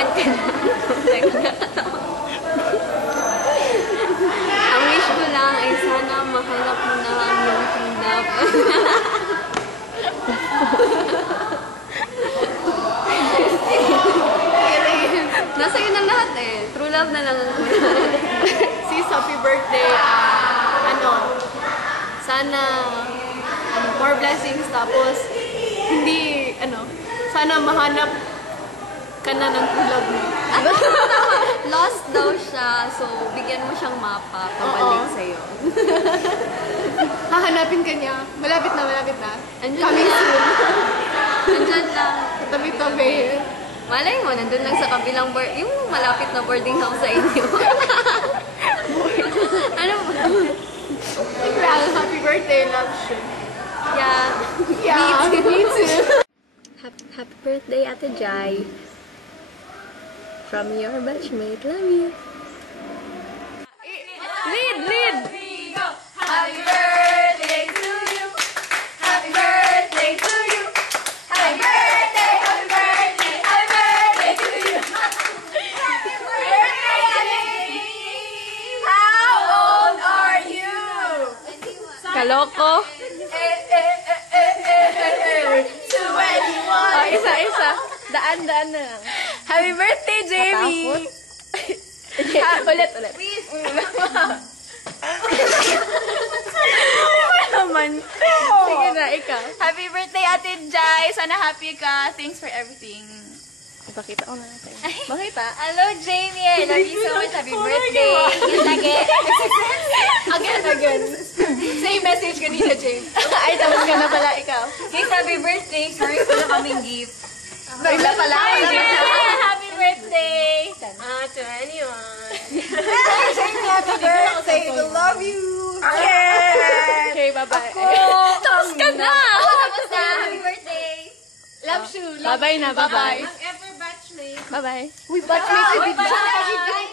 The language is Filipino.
Tamad ka na. Ang wish ko lang ay sana mahanap mo na ang iyong true nasa yun ang lahat eh. True love na lang ang Sis, happy birthday. Sana more blessings, tapos hindi, sana mahanap ka na ng true love mo. Lost daw siya, so bigyan mo siyang mapa pabalik sa'yo. Hahanapin ka niya. Malapit na. Andyan Coming lang. soon. Andyan lang. Tabi-tabi. Malay mo, nandun lang sa kabilang yung malapit na boarding house sa inyo. Ano ba? Well, happy birthday, love you. Yeah. Me too. Happy birthday, Ate Jai. From your batchmate. Love you. Lead! Happy birthday to you. Happy birthday to you. Happy birthday, happy birthday, happy birthday to you. Happy birthday! How old are you? Kaloko. 21. Isa. Daan na lang. Happy birthday, Jamie! Ulit. Naman. Sige na, ikaw. Happy birthday, Ate Jai! Sana happy ka. Thanks for everything. Ipakita ko na sa'yo. Makita? Hello, Jamie! I love you so much. Happy birthday! Yun lagi. Again. Same message kanina, Jamie. Ay, tapos ka na pala, ikaw. Guys, happy birthday! Sorry ko na kaming gift. Wala pala. Happy birthday! 21. Happy birthday! We love you! Okay, bye-bye. Tapos ka na! Tapos na! Happy birthday! Love you! Bye-bye na, bye-bye. Ever batchmate. Bye-bye. Uy, batchmate!